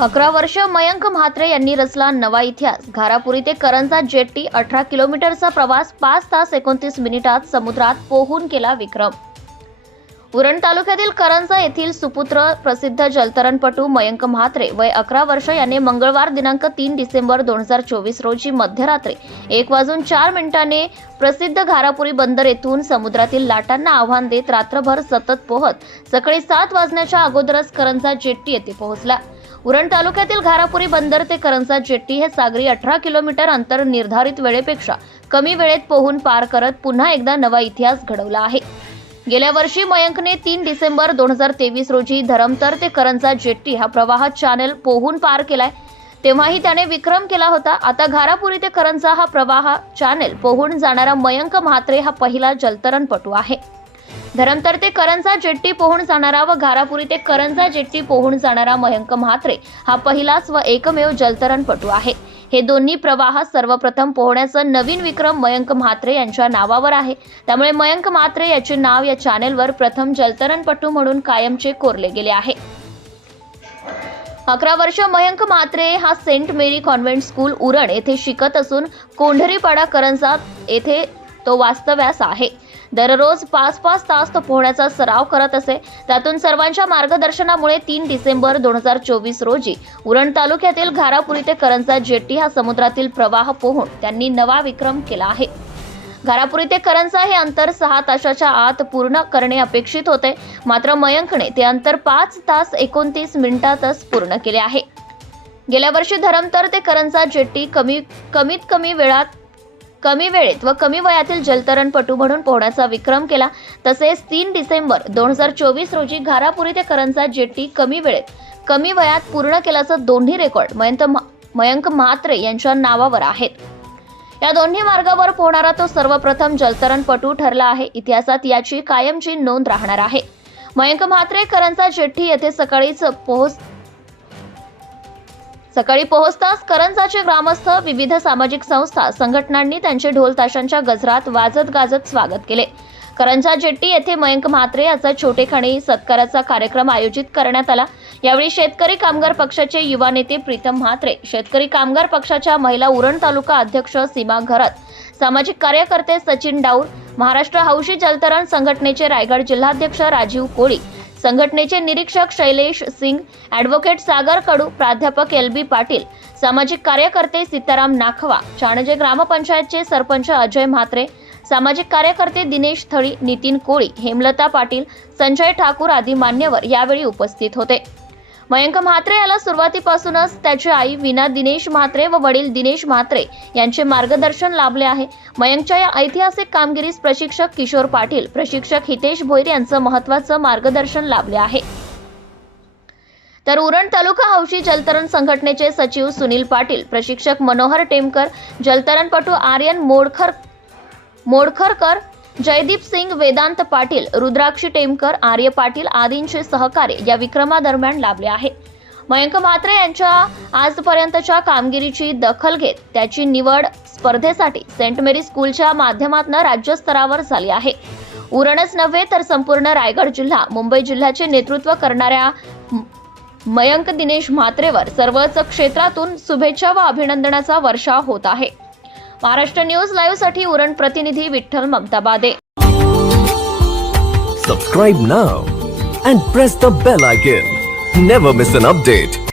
अकरा वर्ष मयंक म्हात्रे यांनी रचला नवा इतिहास. घारापुरी ते करंजा जेट्टी अठरा किलोमीटरचा प्रवास पाच तास एकोणतीस मिनिटात समुद्रात पोहून केला विक्रम. उरण तालुक्यातील करंजा येथील सुपुत्र प्रसिद्ध जलतरणपटू मयंक म्हात्रे वय अकरा वर्ष याने मंगळवार दिनांक तीन डिसेंबर दोन हजार चोवीस रोजी मध्यरात्री एक वाजून चार मिनिटांनी प्रसिद्ध घारापुरी बंदर येथून समुद्रातील लाटांना आव्हान देत रात्रभर सतत पोहत सकाळी सात वाजण्याच्या अगोदरच करंजा जेट्टी येथे पोहोचला. उरण तालुक्यातील घारापुरी बंदर ते करंजा जेट्टी हे सागरी अठरा किलोमीटर अंतर निर्धारित वेळेपेक्षा कमी वेळेत पोहून पार करत पुन्हा एकदा नवा इतिहास घडवला आहे. गेल्या वर्षी मयंकने तीन डिसेंबर दोन हजार तेवीस रोजी धरमतर ते करंजा जेट्टी हा प्रवाह चॅनेल पोहून पार केलाय. तेव्हाही त्याने विक्रम केला होता. आता घारापुरी ते करंजा हा प्रवाह चॅनेल पोहून जाणारा मयंक म्हात्रे हा पहिला जलतरणपटू आहे. धरमतर ते करंजा जेट्टी पोहून जाणारा व घारापुरी ते करंजा जेट्टी पोहून जाणारा मयंक म्हात्रे हा पहिलाच व एकमेव जलतरणपटू आहे. हे दोन्ही प्रवाह सर्वप्रथम पोहण्याचं नवीन विक्रम मयंक म्हात्रे यांच्या नावावर आहे. त्यामुळे मयंक म्हात्रे याचे नाव या चॅनेलवर प्रथम जलतरणपटू म्हणून कायमचे कोरले गेले आहे. अकरा वर्ष मयंक म्हात्रे हा saint Mary convent school Uran येथे शिकत असून कोंढरीपाडा करंजा येथे तो वास्तव्यास आहे. दररोज पाच पाच तास तो पोहण्याचा सराव करत असे. त्यातून सर्वांच्या मार्गदर्शनामुळे तीन डिसेंबर दोन हजार चोवीस रोजी उरण तालुक्यातील घारापुरी ते करंजा जेट्टी हा समुद्रातील प्रवाह पोहून त्यांनी नवा विक्रम केला आहे. घारापुरी ते करंजा हे अंतर सहा तासाच्या आत पूर्ण करणे अपेक्षित होते. मात्र मयंकने ते अंतर पाच तास एकोणतीस मिनिटातच पूर्ण केले आहे. गेल्या वर्षी धरमतर ते करंजा जेट्टी कमी कमीत कमी वेळात कमी वेळेत व कमी वयातील जलतरणपटू म्हणून पोहण्याचा विक्रम केला. तसेच तीन डिसेंबर दोन हजार चोवीस रोजी घारापुरी ते करंजा जेट्टी कमी वेळेत कमी वयात पूर्ण केल्याचं दोन्ही रेकॉर्ड मयंक मयंक म्हात्रे यांच्या नावावर आहेत. या दोन्ही मार्गावर पोहणारा तो सर्वप्रथम जलतरणपटू ठरला आहे. इतिहासात याची कायमची नोंद राहणार आहे. मयंक म्हात्रे करंजा जेट्टी येथे सकाळीच पोहोच सकाळी पोहोचताच करंजाचे ग्रामस्थ विविध सामाजिक संस्था संघटनांनी त्यांचे ढोल ताशांच्या गजरात वाजत गाजत स्वागत केले. करंजा जेट्टी येथे मयंक म्हात्रे याचा छोटेखाणी सत्काराचा कार्यक्रम आयोजित करण्यात आला. यावेळी शेतकरी कामगार पक्षाचे युवा नेते प्रीतम म्हात्रे शेतकरी कामगार पक्षाच्या महिला उरण तालुका अध्यक्ष सीमा घरत सामाजिक कार्यकर्ते सचिन डाऊर महाराष्ट्र हौशी जलतरण संघटनेचे रायगड जिल्हाध्यक्ष राजीव कोळी संघटनेचे निरीक्षक शैलेश सिंग ॲडव्होकेट सागर कडू प्राध्यापक एल बी पाटील सामाजिक कार्यकर्ते सीताराम नाखवा चाणजे ग्रामपंचायतचे सरपंच अजय म्हात्रे सामाजिक कार्यकर्ते दिनेश थळी नितीन कोळी हेमलता पाटील संजय ठाकूर आदी मान्यवर यावेळी उपस्थित होते. मयंक म्हात्रे याला सुरुवातीपासूनच त्याची आई विना दिनेश म्हात्रे व वडील दिनेश म्हात्रे यांचे मार्गदर्शन लाभले आहे. मयंकच्या या ऐतिहासिक कामगिरीस प्रशिक्षक किशोर पाटील प्रशिक्षक हितेश भोईर यांचं महत्वाचं मार्गदर्शन लाभले आहे. तर उरण तालुका हौशी जलतरण संघटनेचे सचिव सुनील पाटील प्रशिक्षक मनोहर टेमकर जलतरणपटू आर्यन मोडखर मोडखरकर जयदीप सिंग वेदांत पाटील रुद्राक्षी टेमकर आर्य पाटील आदींचे सहकार्य या विक्रमादरम्यान लाभले आहे. मयंक म्हात्रे यांच्या आजपर्यंतच्या कामगिरीची दखल घेत त्याची निवड स्पर्धेसाठी सेंट मेरी स्कूलच्या माध्यमातून राज्यस्तरावर झाली आहे. उरणच नव्हे तर संपूर्ण रायगड जिल्हा मुंबई जिल्ह्याचे नेतृत्व करणाऱ्या मयंक दिनेश म्हात्रेवर सर्वच क्षेत्रातून शुभेच्छा व अभिनंदनाचा वर्षाव होत आहे. महाराष्ट्र न्यूज लाईव्हसाठी उरण प्रतिनिधी Vitthal Magdabade subscribe now and press the bell icon never miss an update